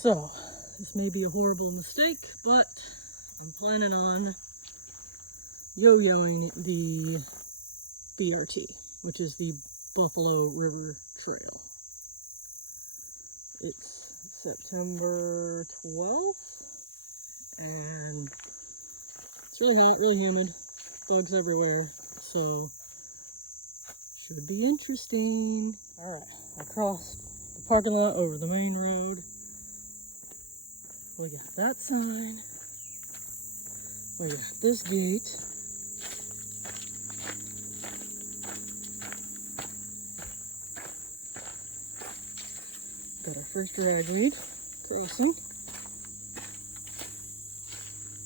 So, this may be a horrible mistake, but I'm planning on yo-yoing the BRT, which is the Buffalo River Trail. It's September 12th, and it's really hot, really humid, bugs everywhere, so should be interesting. Alright, I crossed the parking lot over the main road. We got that sign. We got this gate. Got our first ragweed crossing.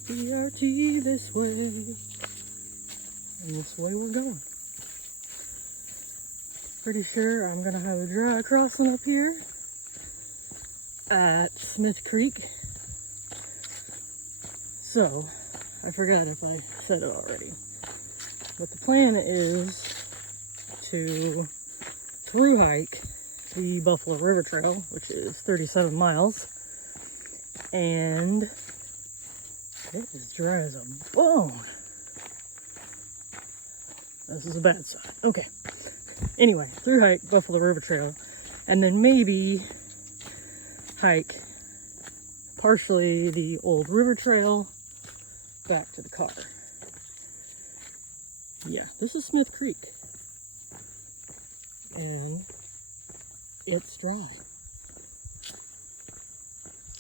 BRT this way. And this way we're going. Pretty sure I'm gonna have a dry crossing up here at Smith Creek. So, I forgot if I said it already, but the plan is to through hike the Buffalo River Trail, which is 37 miles, and it is dry as a bone. This is a bad sign. Okay. Anyway, through hike Buffalo River Trail, and then maybe hike partially the old river trail back to the car. Yeah, this is Smith Creek. And it's dry.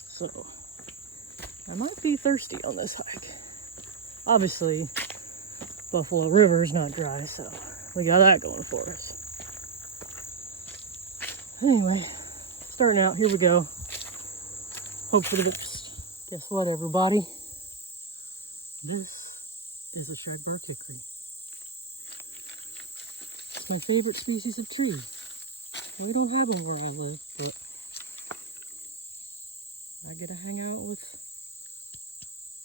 So, I might be thirsty on this hike. Obviously, Buffalo River is not dry, so we got that going for us. Anyway, starting out, here we go. Hope for the best. Guess what, everybody? This is a shagbark hickory. It's my favorite species of tree. We don't have them where I live, but I get to hang out with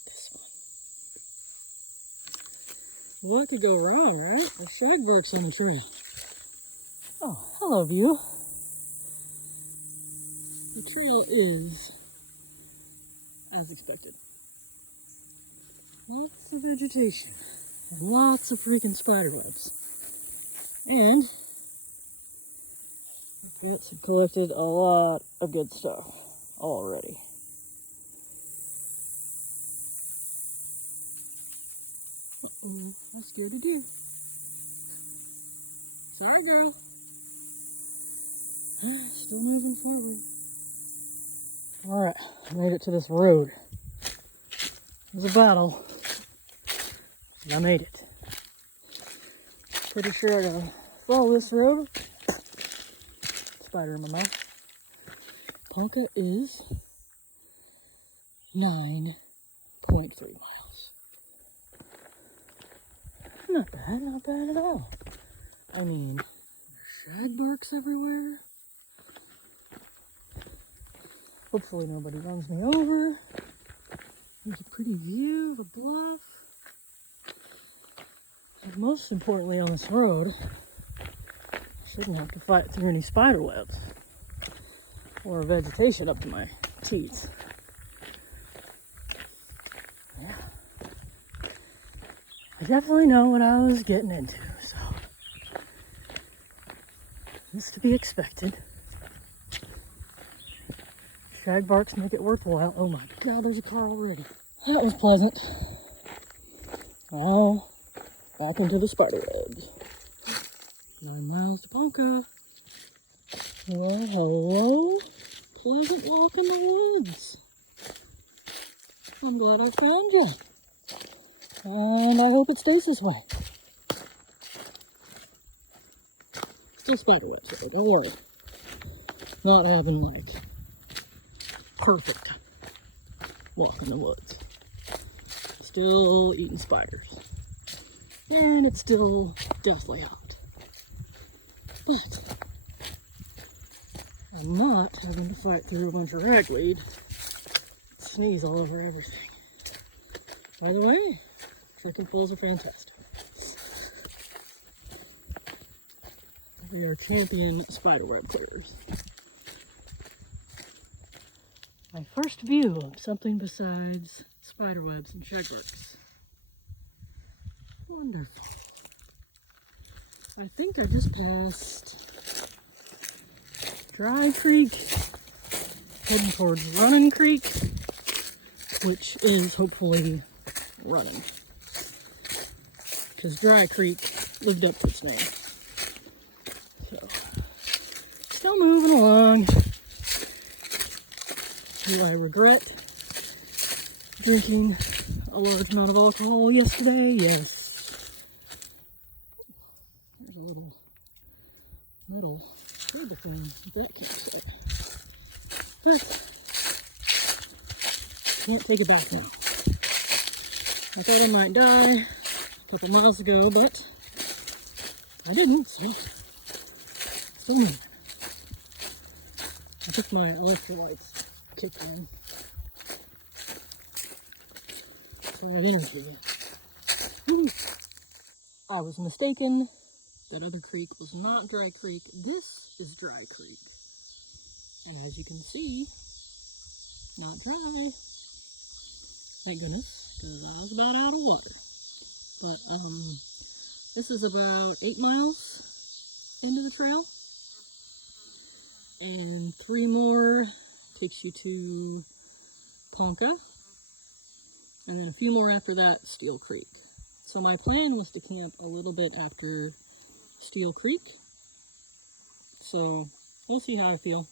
this one. What could go wrong, right? There's shagbarks on the tree. Oh, hello, view. The trail is as expected. Lots of vegetation, lots of freaking spiderwebs, and the bats have collected a lot of good stuff already. I scared a deer. Sorry, girl. Still moving forward. Alright, I made it to this road. It was a battle. I made it. Pretty sure I gotta follow this road. Spider in my mouth. Ponca is 9.3 miles. Not bad at all. I mean, there's shagbarks everywhere. Hopefully nobody runs me over. There's a pretty view of a bluff. And most importantly on this road, I shouldn't have to fight through any spider webs or vegetation up to my teeth. Yeah. I definitely know what I was getting into, so this to be expected. Shagbarks make it worthwhile. Oh my god, there's a car already. That was pleasant. Now, back into the spider webs. 9 miles to Ponca. Well, hello. Pleasant walk in the woods. I'm glad I found you. And I hope it stays this way. Still spider webs though, don't worry. Not having like perfect walk in the woods. Still eating spiders. And it's still deathly hot. But I'm not having to fight through a bunch of ragweed, sneeze all over everything. By the way, trekking poles are fantastic. We are champion spiderweb clearers. My first view of something besides spiderwebs and shagbarks. Wonderful. I think I just passed Dry Creek, heading towards Running Creek, which is hopefully running. Because Dry Creek lived up to its name. So, still moving along. Do I regret drinking a large amount of alcohol yesterday? Yes. There's a little metal cable thing at that campsite. But can't take it back now. I thought I might die a couple miles ago, but I didn't, so still moving. I took my electrolytes kicked in. So I have energy. Woo. I was mistaken. That other creek was not Dry Creek. This is Dry Creek. And as you can see, not dry. Thank goodness, because I was about out of water. But this is about 8 miles into the trail. And 3 more takes you to Ponca. And then a few more after that, Steel Creek. So my plan was to camp a little bit after Steel Creek. So we'll see how I feel.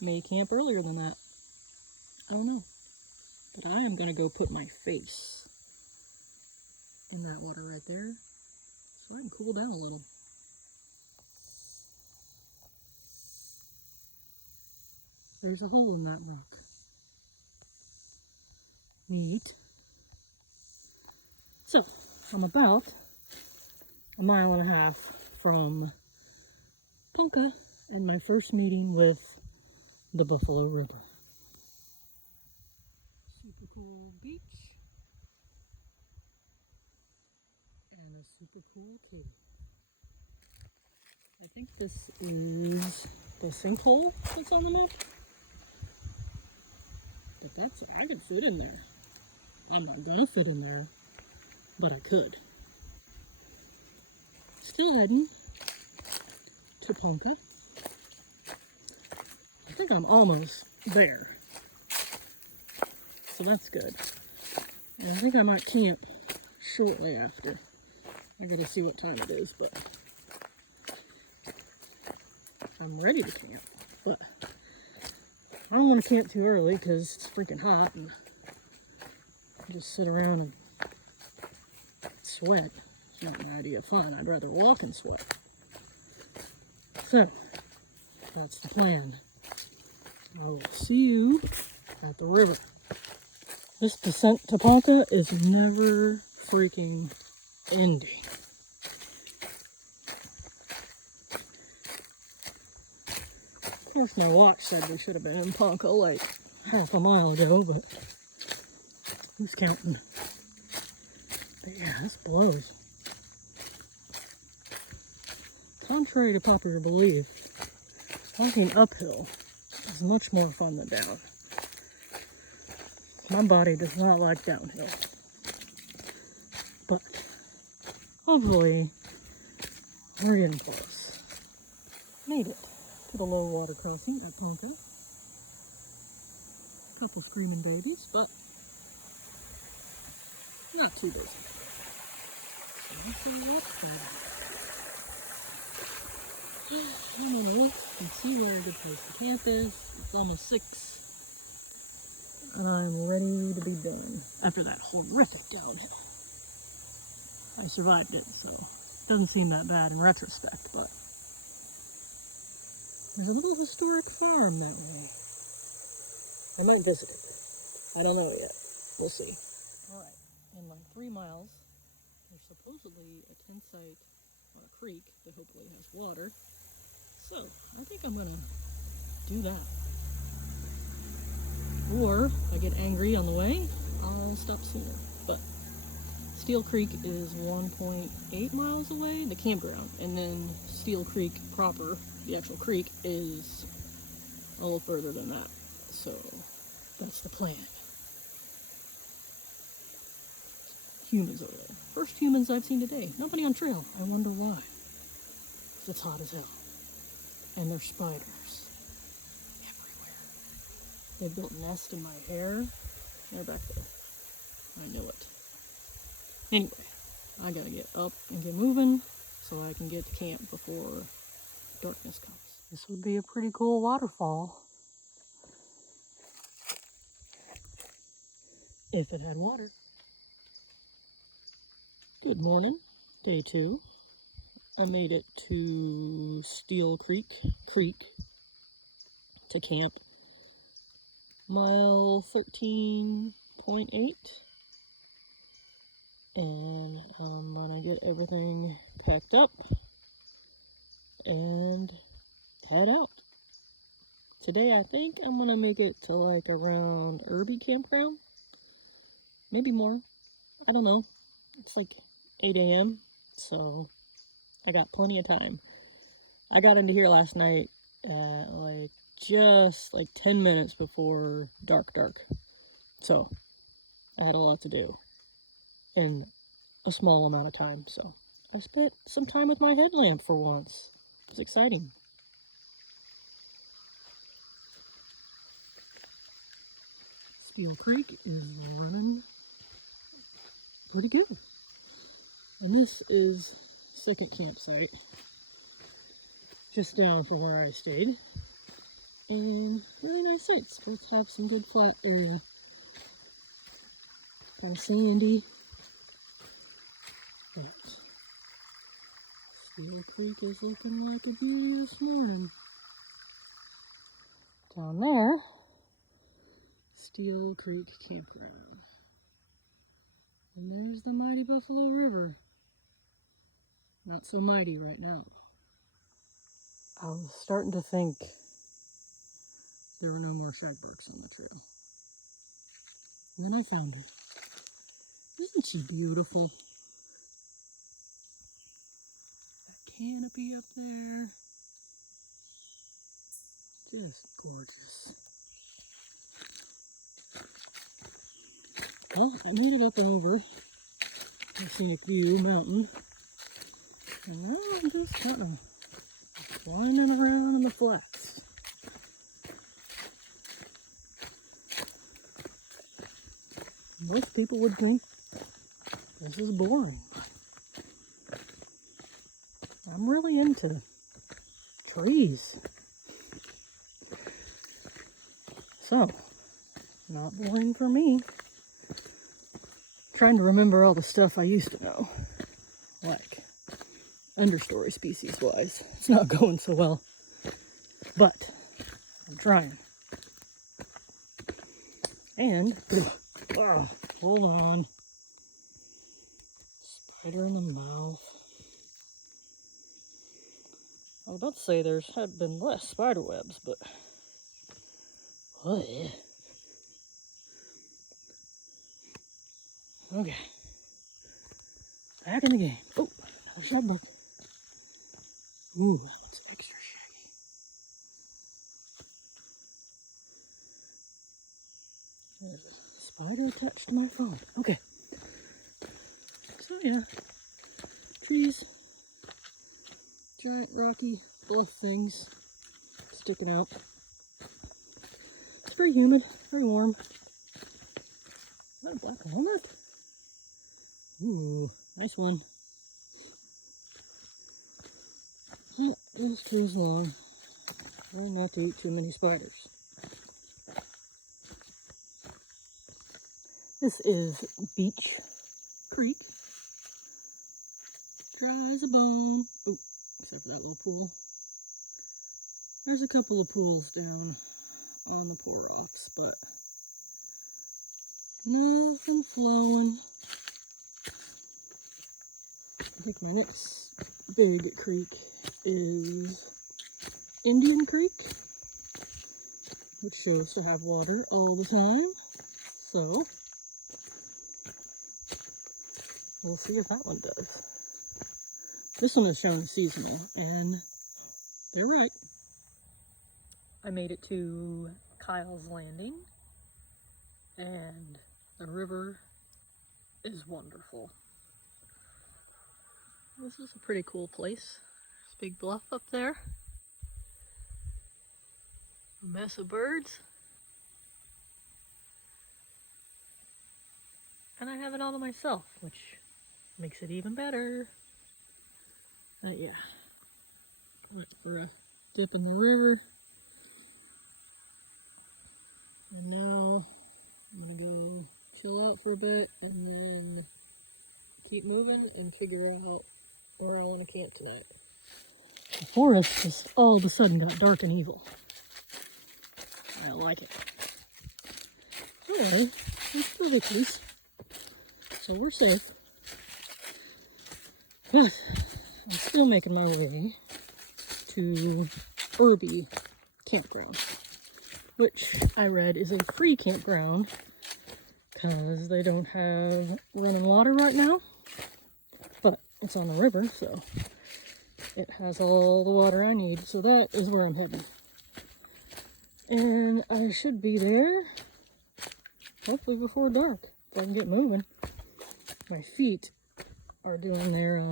May camp earlier than that. I don't know. But I am going to go put my face in that water right there so I can cool down a little. There's a hole in that rock. Neat. So, I'm about 1.5 miles from Ponca and my first meeting with the Buffalo River. Super cool beach. And a super cool pool. I think this is the sinkhole that's on the map. But that's, I could fit in there. I'm not gonna fit in there, but I could. Still heading to Ponca. I think I'm almost there. So that's good. And I think I might camp shortly after. I gotta see what time it is, but I'm ready to camp. But I don't want to camp too early because it's freaking hot and just sit around and sweat. It's not an idea of fun. I'd rather walk and sweat. So, that's the plan. I will see you at the river. This descent to Ponca is never freaking ending. Of course, my watch said we should have been in Ponca like half a mile ago, but who's counting? But yeah, this blows. Contrary to popular belief, walking uphill is much more fun than down. My body does not like downhill. But hopefully we're getting close. Made it to the low water crossing at Ponca. Couple screaming babies, but not too busy. So let's see what's there. I'm gonna look and see where a good place to camp is. It's almost 6. And I'm ready to be done after that horrific downhill. I survived it, so it doesn't seem that bad in retrospect, but there's a little historic farm that way. I might visit it. I don't know yet. We'll see. Alright, in like 3 miles, there's supposedly a tent site on a creek that hopefully has water. So, I think I'm gonna do that. Or, if I get angry on the way, I'll stop sooner. But Steel Creek is 1.8 miles away, the campground. And then Steel Creek proper, the actual creek, is a little further than that. So that's the plan. Humans over there. First humans I've seen today. Nobody on trail. I wonder why. 'Cause it's hot as hell. And there's spiders everywhere. They built a nest in my hair. They're back there. I know it. Anyway, I gotta get up and get moving so I can get to camp before darkness comes. This would be a pretty cool waterfall if it had water. Good morning, day 2. I made it to Steel Creek to camp. Mile 13.8. And I'm gonna get everything packed up and head out. Today I think I'm gonna make it to like around Irby Campground. Maybe more. I don't know. It's like 8 a.m. so I got plenty of time. I got into here last night at just 10 minutes before dark. So I had a lot to do in a small amount of time. So I spent some time with my headlamp for once. It was exciting. Steel Creek is running pretty good. And this is second campsite, just down from where I stayed. And really nice sites. Both have some good flat area. Kind of sandy. But Steel Creek is looking like a beauty this morning. Down there, Steel Creek Campground. And there's the mighty Buffalo River. Not so mighty right now. I was starting to think there were no more shagbarks on the trail. And then I found her. Isn't she beautiful? That canopy up there. Just gorgeous. Well, I made it up and over the Scenic View Mountain. And now I'm just kind of winding around in the flats. Most people would think this is boring. I'm really into trees. So, not boring for me. Trying to remember all the stuff I used to know. Like understory species wise. It's not going so well. But I'm trying. And hold on. Spider in the mouth. I was about to say there's had been less spider webs, but what? Okay. Back in the game. Oh, another shagbark. Ooh, that one's extra shaggy. There's a spider attached to my phone. Okay. So yeah, trees, giant rocky bluff things sticking out. It's very humid, very warm. Is that a black walnut? Ooh, nice one. That is too long. Try not to eat too many spiders. This is Beach Creek. Dry as a bone. Oh, except for that little pool. There's a couple of pools down on the poor rocks, but nothing flowing. I think my next big creek is Indian Creek, which shows to have water all the time. So we'll see if that one does. This one is shown seasonal, and they're right. I made it to Kyle's Landing, and the river is wonderful. This is a pretty cool place. There's a big bluff up there. A mess of birds. And I have it all to myself, which makes it even better. But yeah, went for a dip in the river. And now I'm gonna go chill out for a bit and then keep moving and figure out where I want to camp tonight. The forest just all of a sudden got dark and evil. I don't like it. Anyway, it's still victories, so we're safe. But I'm still making my way to Irby Campground, which I read is a free campground because they don't have running water right now, but it's on the river, so it has all the water I need. So that is where I'm heading. And I should be there hopefully before dark if I can get moving. My feet are doing their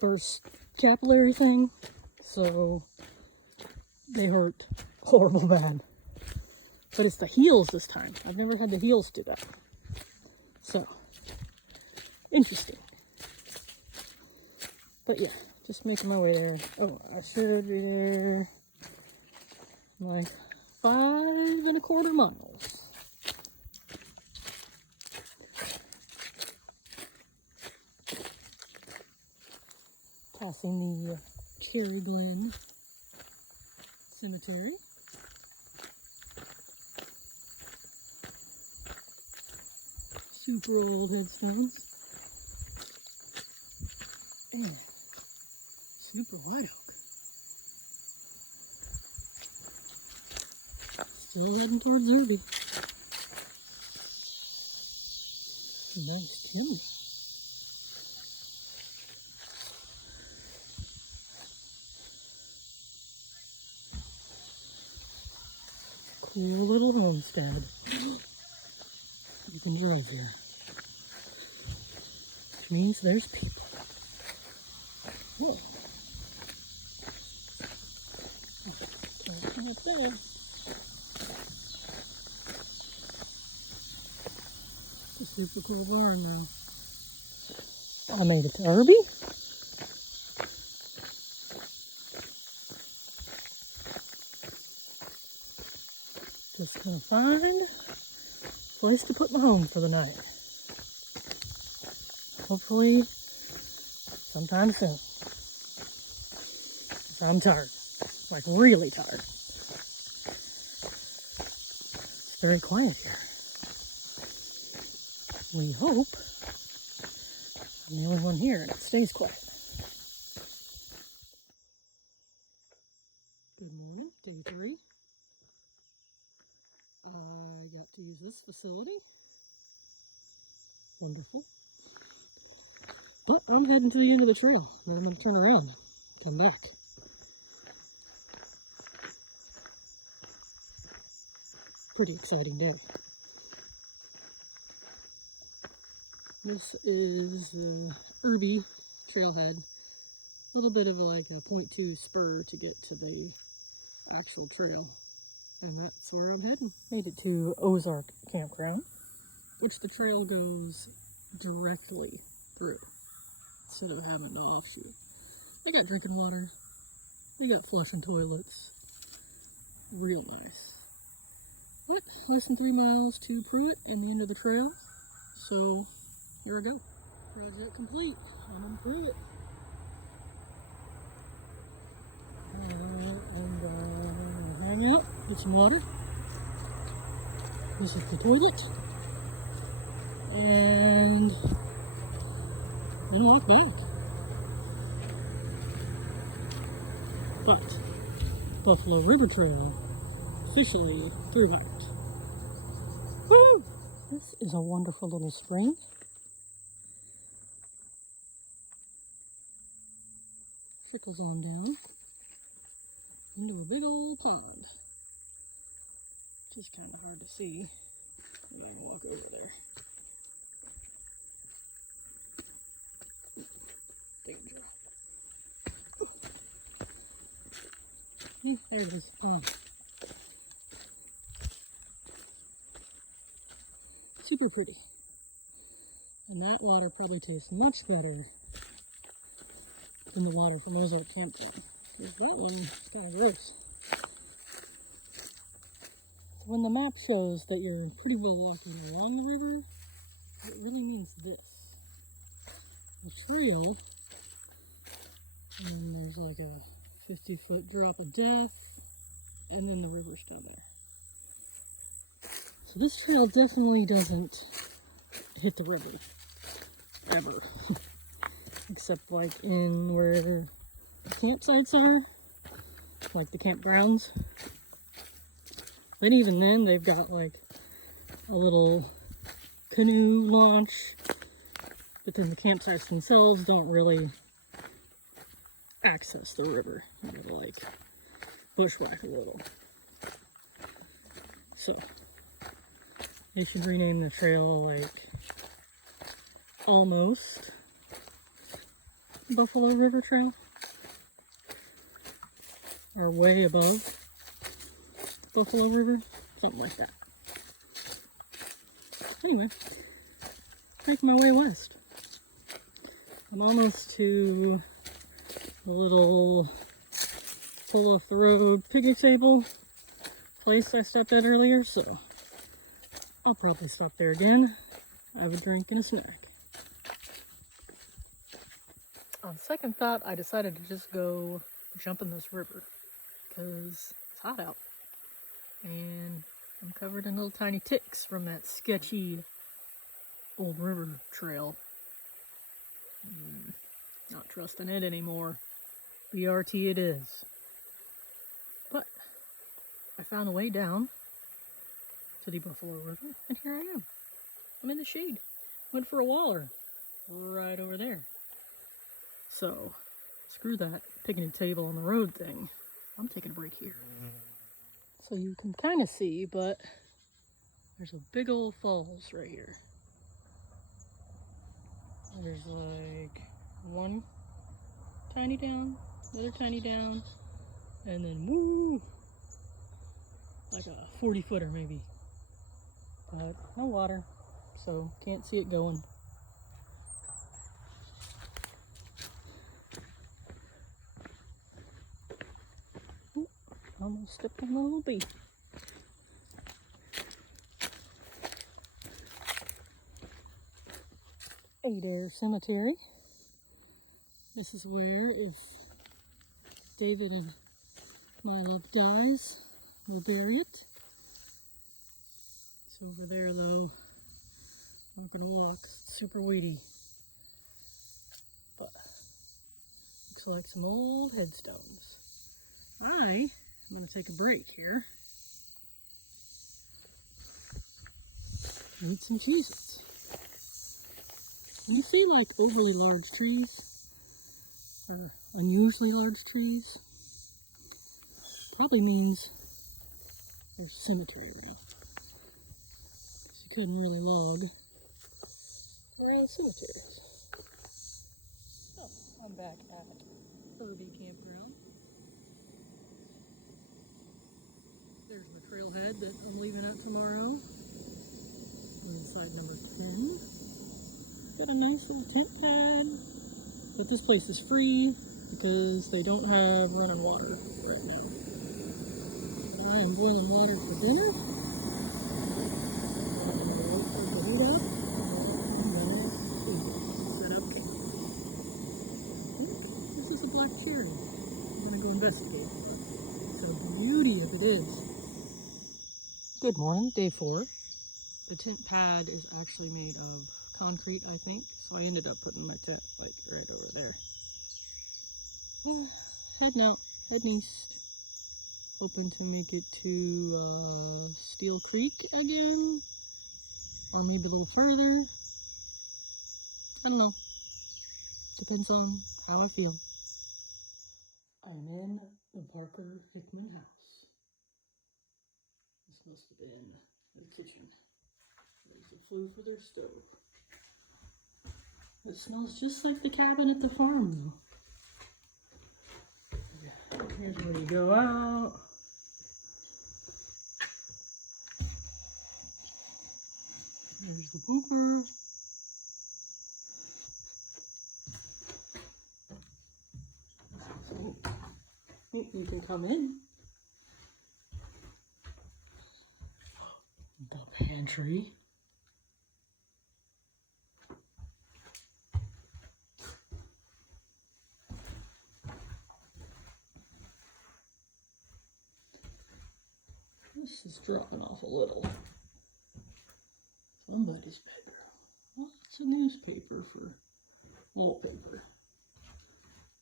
burst capillary thing, so they hurt horrible bad. But it's the heels this time. I've never had the heels do that. So, interesting. But yeah, just making my way there. Oh, I should be there like 5.25 miles. Passing the Cherry Glen Cemetery. Super old headstones. Super white oak. Still heading towards Irby. Nice timber. Cool little homestead. You can drive here. Which means there's people. Whoa. Up there. It's a super cool barn now. I made it to Irby. Just gonna find a place to put my home for the night. Hopefully sometime soon. 'Cause I'm tired. Like really tired. It's very quiet here. We hope I'm the only one here and it stays quiet. Good morning, day 3. I got to use this facility. Wonderful. But I'm heading to the end of the trail. Then I'm going to turn around and come back. Pretty exciting day. This is Irby trailhead. A little bit of like a 0.2 spur to get to the actual trail. And that's where I'm heading. Made it to Ozark Campground, which the trail goes directly through instead of having to offshoot. They got drinking water. They got flushing toilets. Real nice. But less than 3 miles to Pruitt and the end of the trail. So here I go. Project complete. I'm in Pruitt. And hang out, get some water. This is the toilet. And then walk back. But Buffalo River Trail officially through hiked. Woo! This is a wonderful little spring. Trickles on down into a big old pond. Just kind of hard to see. I'm going to walk over there. Danger. There it is. Super pretty. And that water probably tastes much better than the water from Ozark Campground. Because that one is kind of gross. So when the map shows that you're pretty well walking along the river, it really means this. The trail, and there's like a 50-foot drop of death, and then the river's down there. So this trail definitely doesn't hit the river, ever. Except like in where the campsites are, like the campgrounds. But even then, they've got like a little canoe launch, but then the campsites themselves don't really access the river. You gotta like bushwhack a little. So they should rename the trail like almost Buffalo River Trail, or way above Buffalo River, something like that. Anyway, making my way west. I'm almost to the little pull off the road picnic table place I stopped at earlier, so I'll probably stop there again, have a drink and a snack. On second thought, I decided to just go jump in this river because it's hot out and I'm covered in little tiny ticks from that sketchy old river trail. Not trusting it anymore. BRT it is. But I found a way down to the Buffalo River, and here I am. I'm in the shade. Went for a waller right over there. So, screw that picnic table on the road thing. I'm taking a break here. So you can kind of see, but there's a big old falls right here. There's like one tiny down, another tiny down, and then woo, like a 40-footer maybe. But no water, so can't see it going. Ooh, almost stepped on a little bee. Adair Cemetery. This is where, if David and my love dies, we'll bury it. It's over there though. I'm not gonna walk, it's super weedy. But looks like some old headstones. I'm gonna take a break here and eat some Cheez-Its. When you see like overly large trees, or unusually large trees, probably means there's a cemetery around. So you couldn't really log around cemeteries. So I'm back at Irby Campground. There's my trailhead that I'm leaving at tomorrow. Inside number 10. Got a nice little tent pad. But this place is free because they don't have running water right now. I am boiling water for dinner. I'm going to wait for it to heat up. And then set up camp. Look, this is a black cherry. I'm going to go investigate. So beauty if it is. Good morning, day 4. The tent pad is actually made of concrete, I think. So I ended up putting my tent like right over there. Heading out, heading east. Hoping to make it to Steel Creek again, or maybe a little further. I don't know. Depends on how I feel. I'm in the Parker Hickman house. This must have been the kitchen. There's the flue for their stove. It smells just like the cabin at the farm, though. Here's where you go out. There's the pooper. So, you can come in. The pantry. This is dropping off a little. Somebody's bedroom. Lots of newspaper for wallpaper.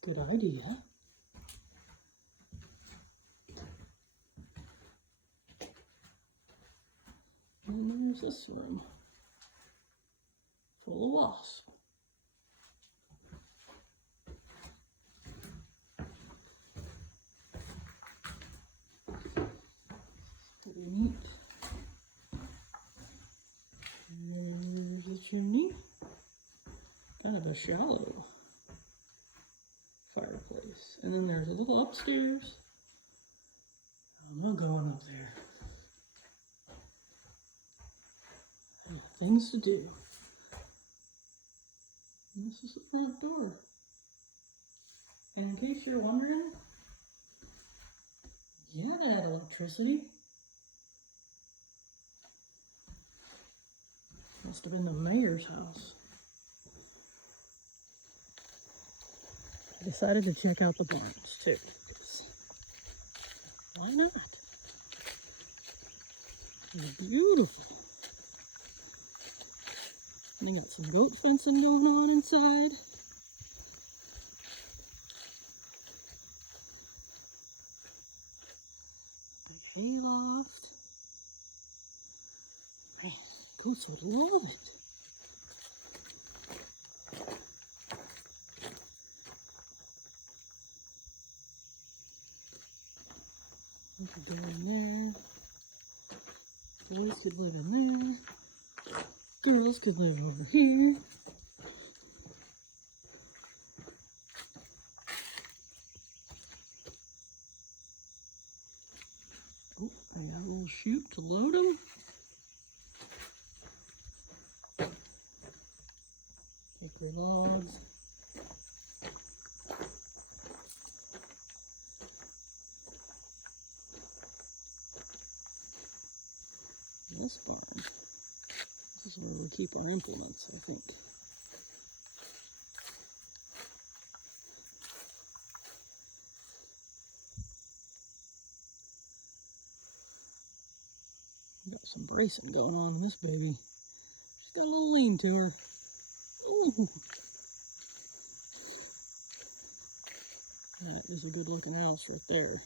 Good idea. And there's this room. Full of wasps. Pretty neat. And there's the chimney. Kind of a shallow fireplace. And then there's a little upstairs. I'm not going up there. I got things to do. And this is the front door. And in case you're wondering, yeah, it had electricity. Must have been the mayor's house. I decided to check out the barns too. Why not? They're beautiful. And you got some goat fencing going on inside. Big hayloft. Man, goats would love it. You could go in there. Boys could live in there. Girls could live over here. Oh, I got a little chute to load them. Hickory logs. This barn. This is where we keep our implements, I think. We got some bracing going on in this baby. She's got a little lean to her. Ooh. That is a good looking house right there.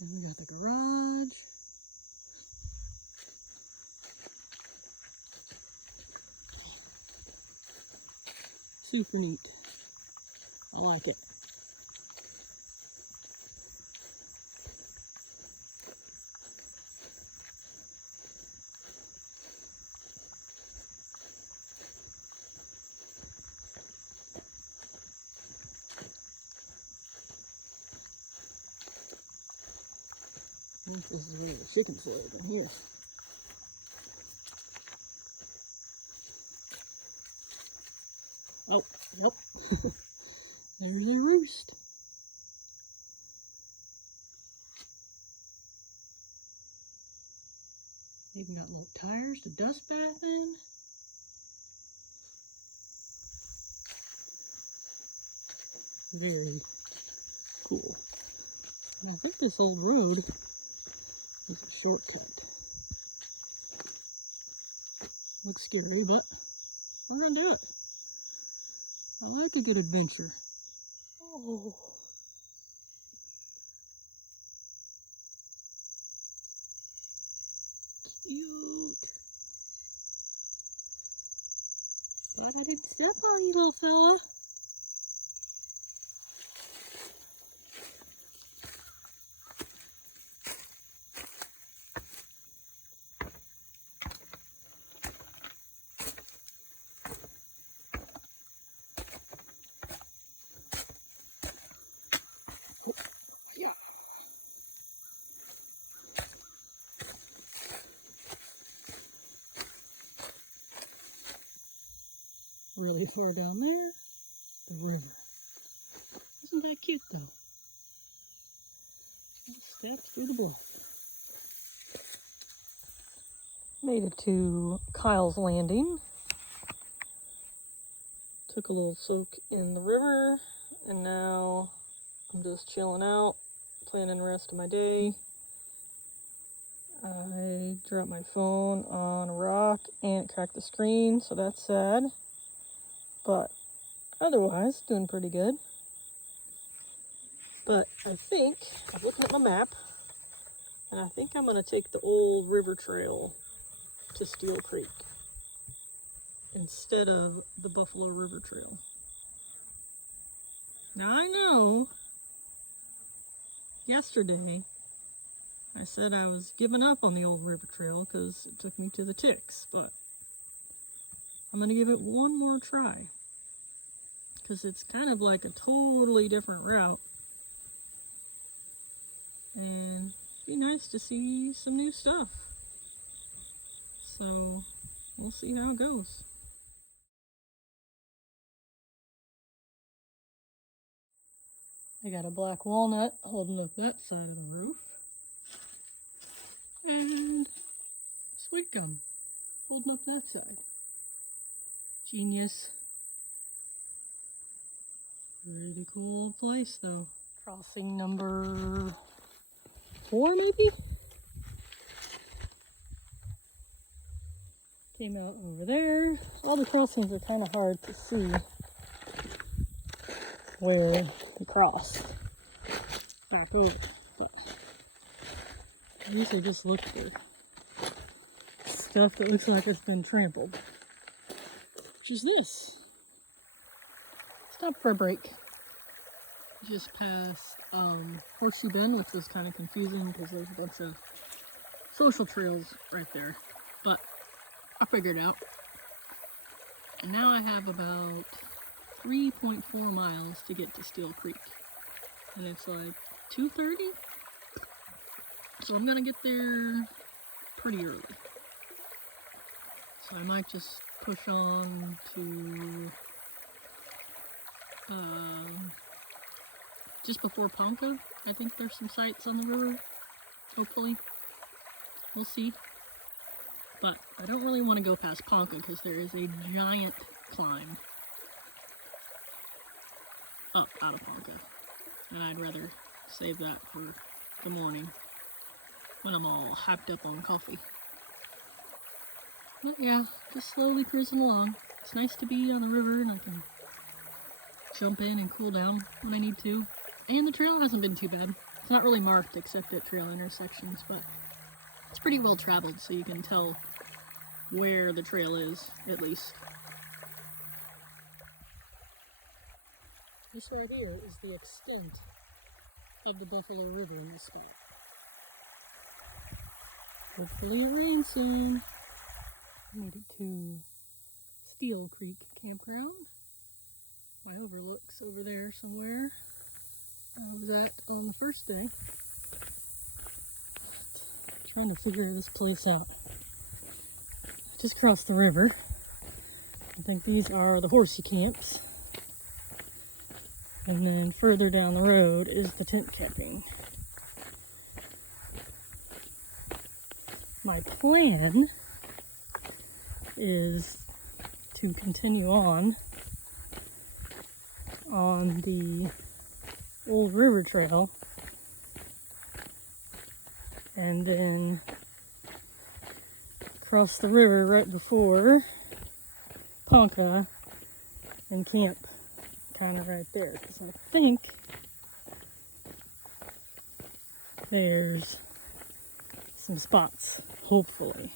And we got the garage. Super neat. I like it. I think this is where the chickens live in here. Oh, yep. There's a roost. Even got little tires to dust bath in. Very cool. And I think this old road is a shortcut. Looks scary, but we're gonna do it. I like a good adventure. Oh. Cute. Glad I didn't step on you, little fella. really far down there, the river. Isn't that cute though? Steps through the bluff. Made it to Kyle's Landing. Took a little soak in the river, and now I'm just chilling out, planning the rest of my day. I dropped my phone on a rock and it cracked the screen, so that's sad. But otherwise, doing pretty good. But I think, I'm looking at my map, and I think I'm going to take the old river trail to Steel Creek instead of the Buffalo River Trail. Now I know, yesterday, I said I was giving up on the old river trail because it took me to the ticks, but I'm going to give it one more try because it's kind of like a totally different route. And it'd be nice to see some new stuff. So we'll see how it goes. I got a black walnut holding up that side of the roof. And sweet gum holding up that side. Genius. Pretty cool place though. Crossing number 4 maybe? Came out over there. All the crossings are kind of hard to see where we crossed back over, but these are just look for stuff that looks like it's been trampled, which is this. Stop for a break. Just past Horseshoe Bend, which was kind of confusing because there's a bunch of social trails right there, but I figured it out. And now I have about 3.4 miles to get to Steel Creek, and it's like 2:30, so I'm gonna get there pretty early. So I might just push on to just before Ponca. I think there's some sights on the river, hopefully. We'll see. But I don't really want to go past Ponca because there is a giant climb up out of Ponca. And I'd rather save that for the morning when I'm all hyped up on coffee. But yeah, just slowly cruising along. It's nice to be on the river and I can jump in and cool down when I need to. And the trail hasn't been too bad. It's not really marked except at trail intersections, but it's pretty well traveled, so you can tell where the trail is, at least. This right here is the extent of the Buffalo River in this spot. Hopefully it rains soon. Made it to Steel Creek Campground. My overlook's over there somewhere. I was at on the first day. Trying to figure this place out. Just crossed the river. I think these are the horsey camps. And then further down the road is the tent camping. My plan is to continue on the old river trail and then cross the river right before Ponca and camp kind of right there, because I think there's some spots, hopefully.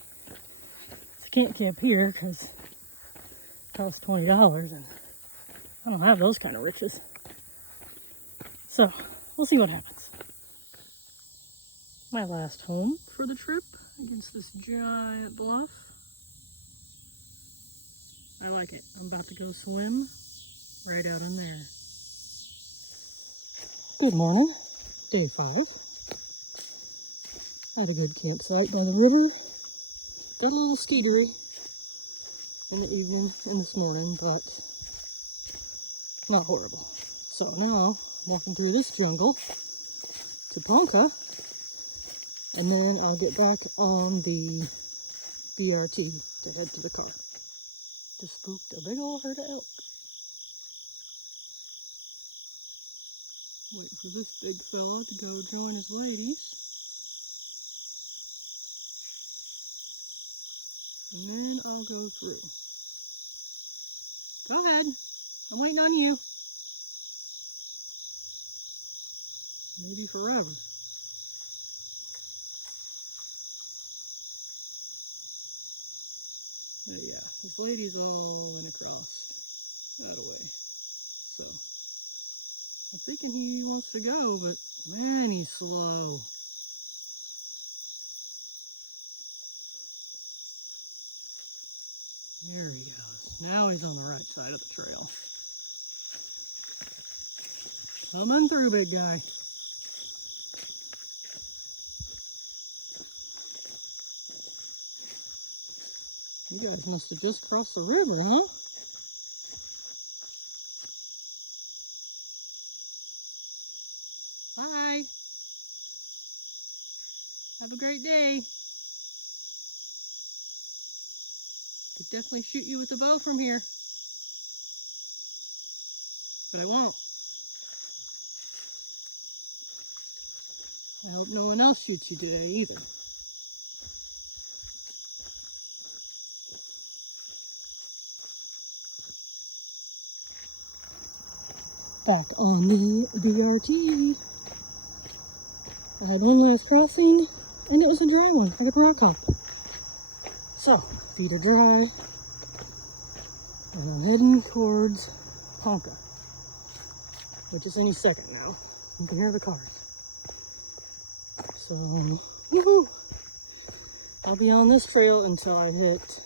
I can't camp here because it costs $20 and I don't have those kind of riches. So we'll see what happens. My last home for the trip against this giant bluff. I like it. I'm about to go swim right out in there. Good morning, day 5. I had a good campsite by the river. Got a little skeetery in the evening and this morning, but Not horrible. So now, I'm walking through this jungle to Ponca, and then I'll get back on the BRT to head to the car. Just spooked a big old herd of elk. Wait for this big fella to go join his ladies. And then I'll go through. Go ahead. I'm waiting on you. Maybe forever. But yeah, this lady's all went across that way. So I'm thinking he wants to go, but man, he's slow. There he goes. Now he's on the right side of the trail. Coming through, big guy. You guys must have just crossed the river, huh? Bye. Have a great day. Could definitely shoot you with a bow from here. But I won't. I hope no one else shoots you today either. Back on the BRT. I had one last crossing, and it was a dry one at a rock hop. So, feet are dry, and I'm heading towards Ponca, which is any second now. You can hear the cars. So, woohoo! I'll be on this trail until I hit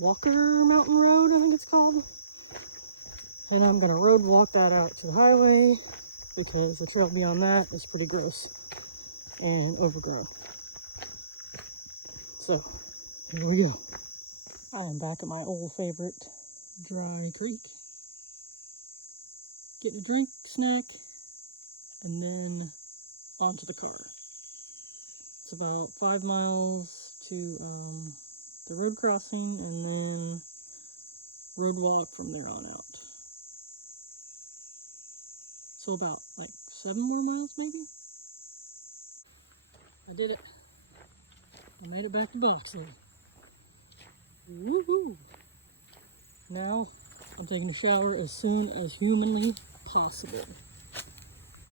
Walker Mountain Road, I think it's called. And I'm gonna road walk that out to the highway because the trail beyond that is pretty gross and overgrown. So, here we go. I am back at my old favorite dry creek. Getting a drink, snack, and then onto the car. It's about 5 miles to the road crossing, and then road walk from there on out. So about like 7 more miles maybe? I did it. I made it back to Boxley. Woohoo! Now I'm taking a shower as soon as humanly possible.